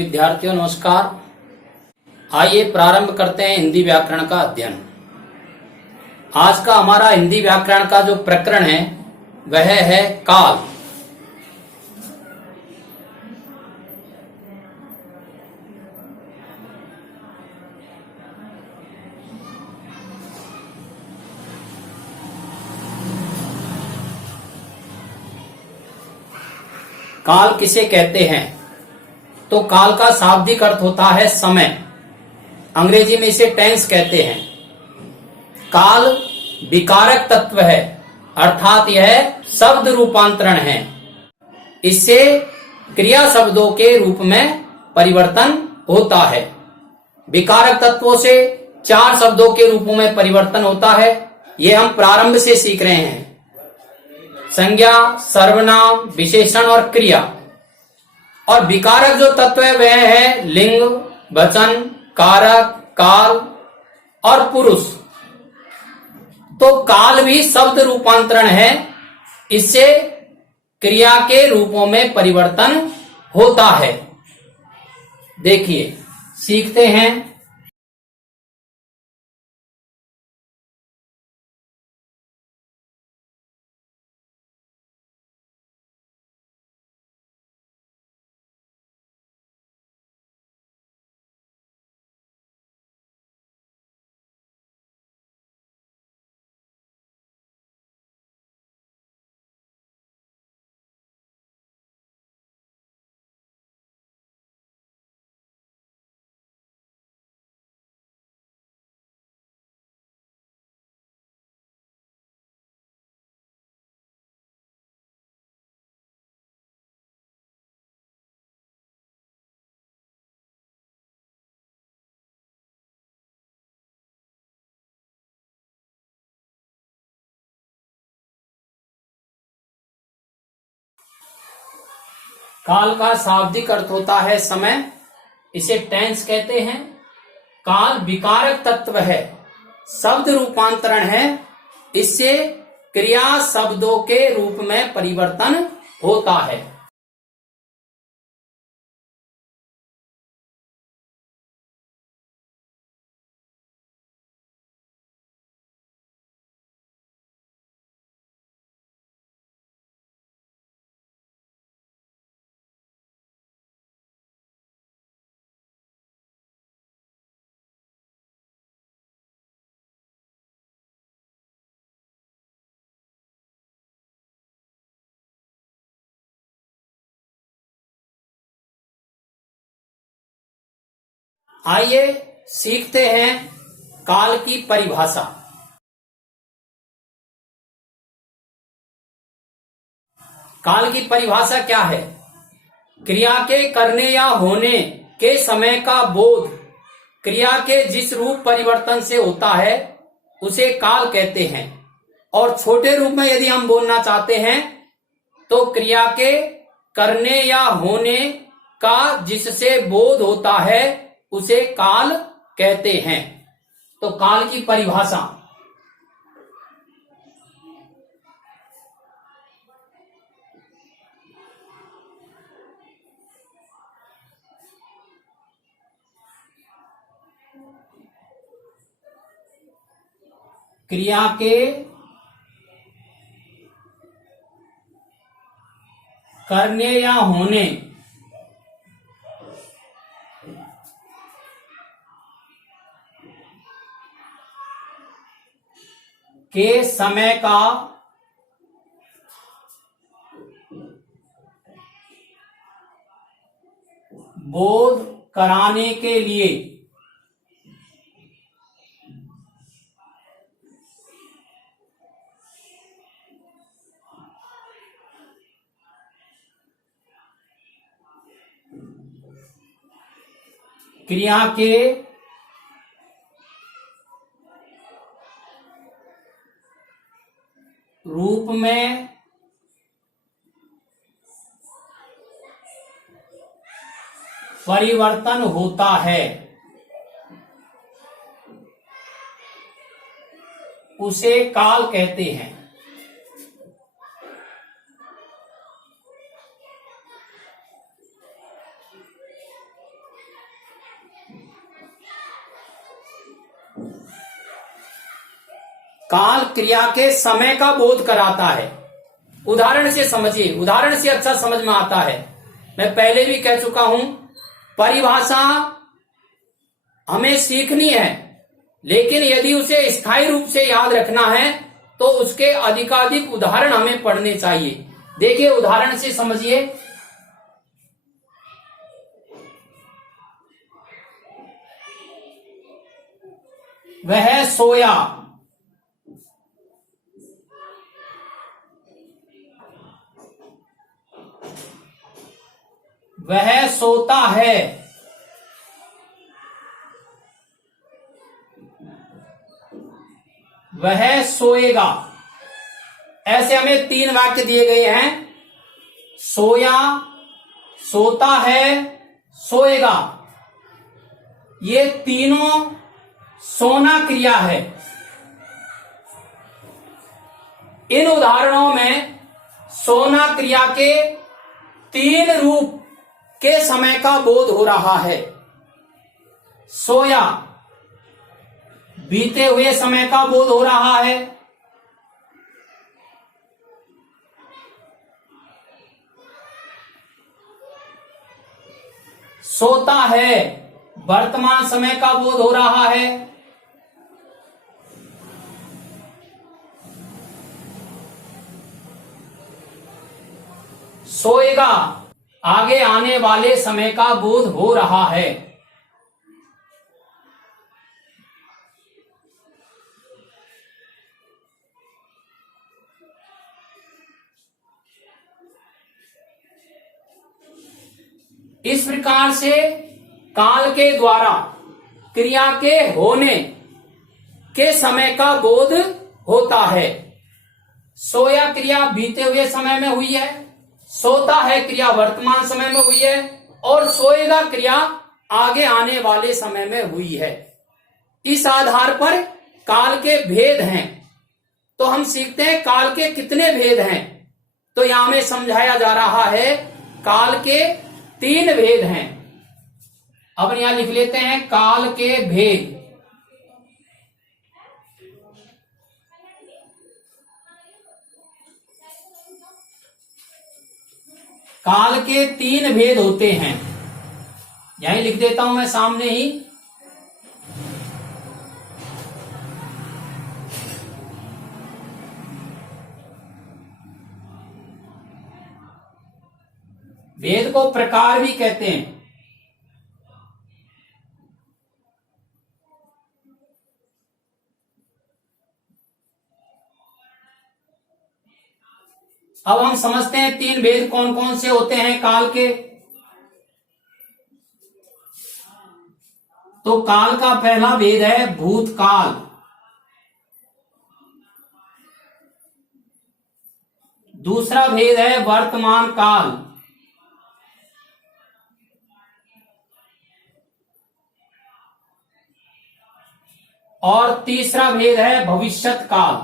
विद्यार्थियों नमस्कार। आइए प्रारंभ करते हैं हिंदी व्याकरण का अध्ययन। आज का हमारा हिंदी व्याकरण का जो प्रकरण है वह है काल। काल किसे कहते हैं? तो काल का शाब्दिक अर्थ होता है समय। अंग्रेजी में इसे टेंस कहते हैं। काल विकारक तत्व है, अर्थात यह शब्द रूपांतरण है। इससे क्रिया शब्दों के रूप में परिवर्तन होता है। विकारक तत्वों से 4 शब्दों के रूपों में परिवर्तन होता है। ये हम प्रारंभ से सीख रहे हैं। संज्ञा, सर्वनाम, विशेषण और क्रिया। और विकारक जो तत्व है वह है लिंग, वचन, कारक, काल और पुरुष। तो काल भी शब्द रूपांतरण है। इससे क्रिया के रूपों में परिवर्तन होता है। देखिए, सीखते हैं। काल का शाब्दिक अर्थ होता है समय। इसे टेंस कहते हैं। काल विकारक तत्व है, शब्द रूपांतरण है। इससे क्रिया शब्दों के रूप में परिवर्तन होता है। आइए सीखते हैं काल की परिभाषा। काल की परिभाषा क्या है? क्रिया के करने या होने के समय का बोध क्रिया के जिस रूप परिवर्तन से होता है उसे काल कहते हैं। और छोटे रूप में यदि हम बोलना चाहते हैं तो क्रिया के करने या होने का जिससे बोध होता है उसे काल कहते हैं। तो काल की परिभाषा। क्रिया के करने या होने के समय का बोध कराने के लिए क्रिया के रूप में परिवर्तन होता है उसे काल कहते हैं। काल क्रिया के समय का बोध कराता है। उदाहरण से समझिए, उदाहरण से अच्छा समझ में आता है। मैं पहले भी कह चुका हूं, परिभाषा हमें सीखनी है, लेकिन यदि उसे स्थायी रूप से याद रखना है तो उसके अधिकाधिक उदाहरण हमें पढ़ने चाहिए। देखिए, उदाहरण से समझिए। वह सोया, वह सोता है, वह सोएगा। ऐसे हमें 3 वाक्य दिए गए हैं। सोया, सोता है, सोएगा। ये तीनों सोना क्रिया है। इन उदाहरणों में सोना क्रिया के 3 रूप के समय का बोध हो रहा है। सोया, बीते हुए समय का बोध हो रहा है। सोता है, वर्तमान समय का बोध हो रहा है। सोएगा, आगे आने वाले समय का बोध हो रहा है। इस प्रकार से काल के द्वारा क्रिया के होने के समय का बोध होता है। सोया क्रिया बीते हुए समय में हुई है, सोता है क्रिया वर्तमान समय में हुई है, और सोएगा क्रिया आगे आने वाले समय में हुई है। इस आधार पर काल के भेद हैं। तो हम सीखते हैं काल के कितने भेद हैं। तो यहां में समझाया जा रहा है काल के 3 भेद हैं। अब यहां लिख लेते हैं काल के भेद। काल के 3 भेद होते हैं। यहीं लिख देता हूं मैं सामने ही। भेद को प्रकार भी कहते हैं। अब हम समझते हैं 3 भेद कौन कौन से होते हैं काल के। तो काल का पहला भेद है भूतकाल। दूसरा भेद है वर्तमान काल। और तीसरा भेद है भविष्यत काल।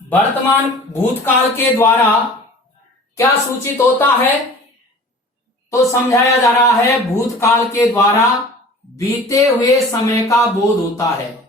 वर्तमान भूतकाल के द्वारा क्या सूचित होता है? तो समझाया जा रहा है भूतकाल के द्वारा बीते हुए समय का बोध होता है।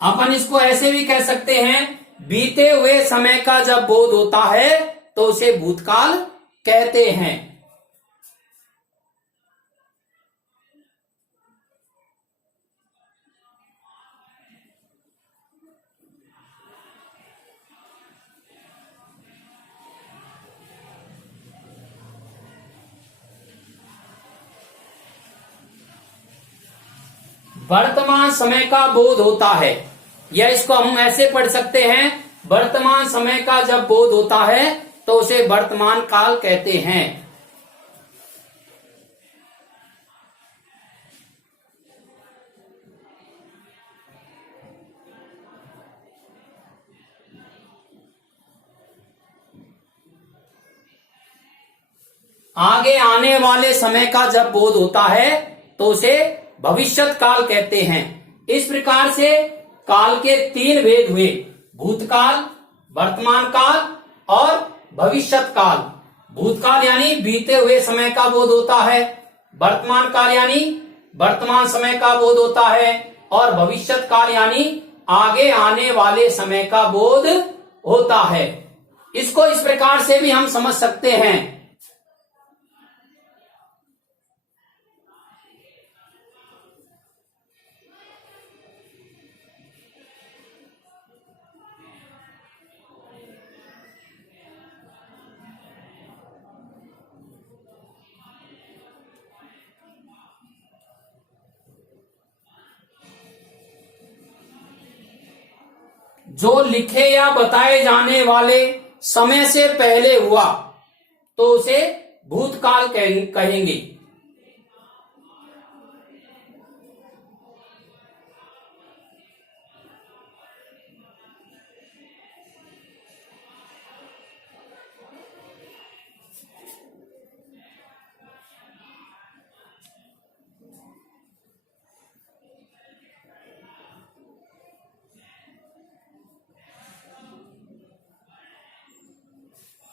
अपन इसको ऐसे भी कह सकते हैं, बीते हुए समय का जब बोध होता है तो उसे भूतकाल कहते हैं। वर्तमान समय का बोध होता है, या इसको हम ऐसे पढ़ सकते हैं, वर्तमान समय का जब बोध होता है तो उसे वर्तमान काल कहते हैं। आगे आने वाले समय का जब बोध होता है तो उसे भविष्यत काल कहते हैं। इस प्रकार से काल के तीन भेद हुए, भूतकाल, वर्तमान काल और भविष्यत काल। भूतकाल यानी बीते हुए समय का बोध होता है, वर्तमान काल यानी वर्तमान समय का बोध होता है और भविष्यत काल यानी आगे आने वाले समय का बोध होता है। इसको इस प्रकार से भी हम समझ सकते हैं। जो लिखे या बताए जाने वाले समय से पहले हुआ तो उसे भूतकाल कहेंगे।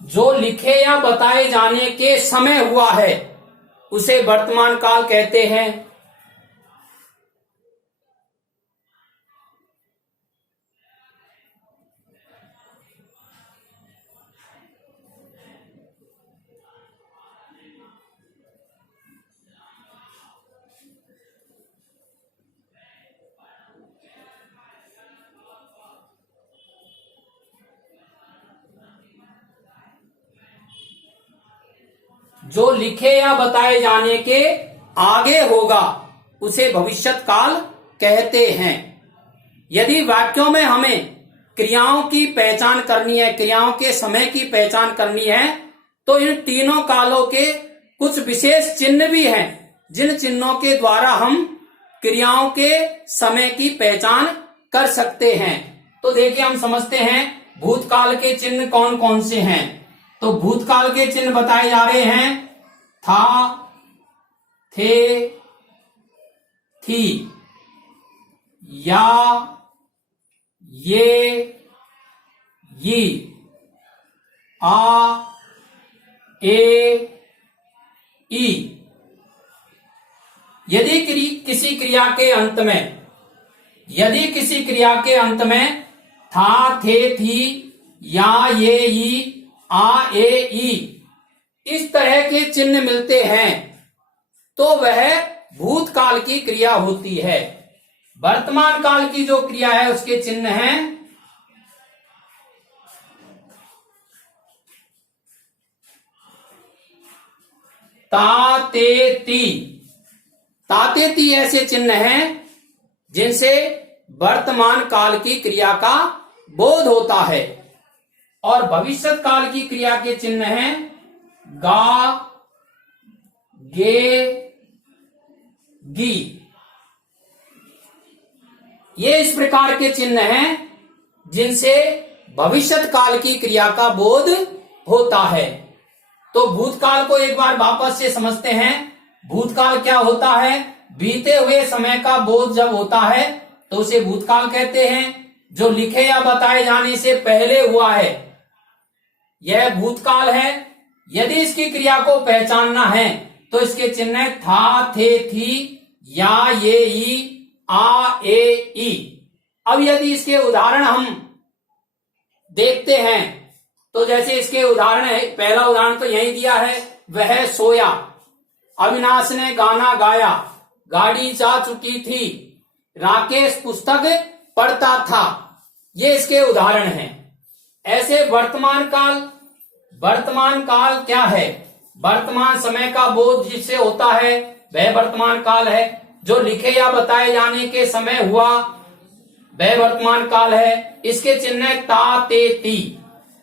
जो लिखे या बताए जाने के समय हुआ है उसे वर्तमान काल कहते हैं। जो लिखे या बताए जाने के आगे होगा उसे भविष्यत काल कहते हैं। यदि वाक्यों में हमें क्रियाओं की पहचान करनी है, क्रियाओं के समय की पहचान करनी है, तो इन तीनों कालों के कुछ विशेष चिन्ह भी हैं जिन चिन्हों के द्वारा हम क्रियाओं के समय की पहचान कर सकते हैं। तो देखिए, हम समझते हैं भूतकाल के चिन्ह कौन कौन से हैं। तो भूतकाल के चिन्ह बताए जा रहे हैं था, थे, थी, या, ये, यी, आ, ए, ई। यदि किसी क्रिया के अंत में था, थे, थी, या, ये, ई, आ, ए, ई इस तरह के चिन्ह मिलते हैं तो वह भूतकाल की क्रिया होती है। वर्तमान काल की जो क्रिया है उसके चिन्ह हैं ता, ते, ती। ताते ती ऐसे चिन्ह हैं जिनसे वर्तमान काल की क्रिया का बोध होता है। और भविष्यत काल की क्रिया के चिन्ह हैं गा, गे, गी। ये इस प्रकार के चिन्ह हैं जिनसे भविष्यत काल की क्रिया का बोध होता है। तो भूतकाल को एक बार वापस से समझते हैं। भूतकाल क्या होता है? बीते हुए समय का बोध जब होता है तो उसे भूतकाल कहते हैं। जो लिखे या बताए जाने से पहले हुआ है यह भूतकाल है। यदि इसकी क्रिया को पहचानना है तो इसके चिन्ह था, थे, थी, या, ये, ई, आ, ए, ई। अब यदि इसके उदाहरण हम देखते हैं तो जैसे इसके उदाहरण है, पहला उदाहरण तो यही दिया है, वह सोया, अविनाश ने गाना गाया, गाड़ी जा चुकी थी, राकेश पुस्तक पढ़ता था। ये इसके उदाहरण हैं। ऐसे वर्तमान काल क्या है? वर्तमान समय का बोध जिससे होता है वह वर्तमान काल है। जो लिखे या बताए जाने के समय हुआ वह वर्तमान काल है। इसके चिन्ह ता, ते, ती।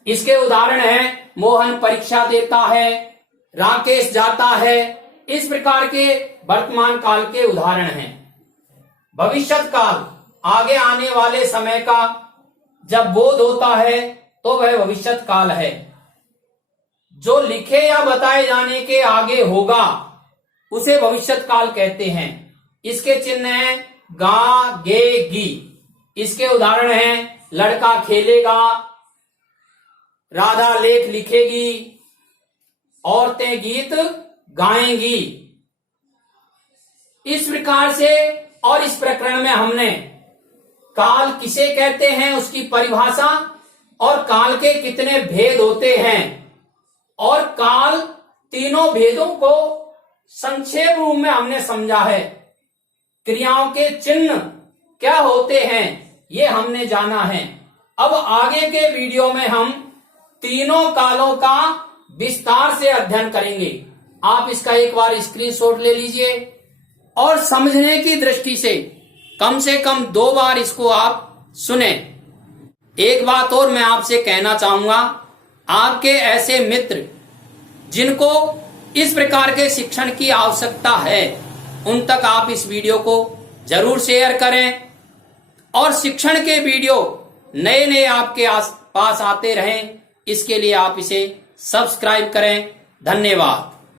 इसके उदाहरण हैं मोहन परीक्षा देता है, राकेश जाता है। इस प्रकार के वर्तमान काल के उदाहरण हैं। भविष्यत काल आगे आने वाले समय का जब बोध होता है तो वह भविष्यत काल है। जो लिखे या बताए जाने के आगे होगा उसे भविष्यत काल कहते हैं। इसके चिन्ह हैं गा, गे, गी। इसके उदाहरण हैं लड़का खेलेगा, राधा लेख लिखेगी, औरतें गीत गाएंगी। इस प्रकार से और इस प्रकरण में हमने काल किसे कहते हैं उसकी परिभाषा और काल के कितने भेद होते हैं और काल तीनों भेदों को संक्षेप रूप में हमने समझा है। क्रियाओं के चिन्ह क्या होते हैं ये हमने जाना है। अब आगे के वीडियो में हम तीनों कालों का विस्तार से अध्ययन करेंगे। आप इसका एक बार स्क्रीनशॉट ले लीजिए और समझने की दृष्टि से कम 2 बार इसको आप सुने। एक बात और मैं आपसे कहना चाहूंगा, आपके ऐसे मित्र जिनको इस प्रकार के शिक्षण की आवश्यकता है उन तक आप इस वीडियो को जरूर शेयर करें और शिक्षण के वीडियो नए नए आपके पास आते रहें, इसके लिए आप इसे सब्सक्राइब करें। धन्यवाद।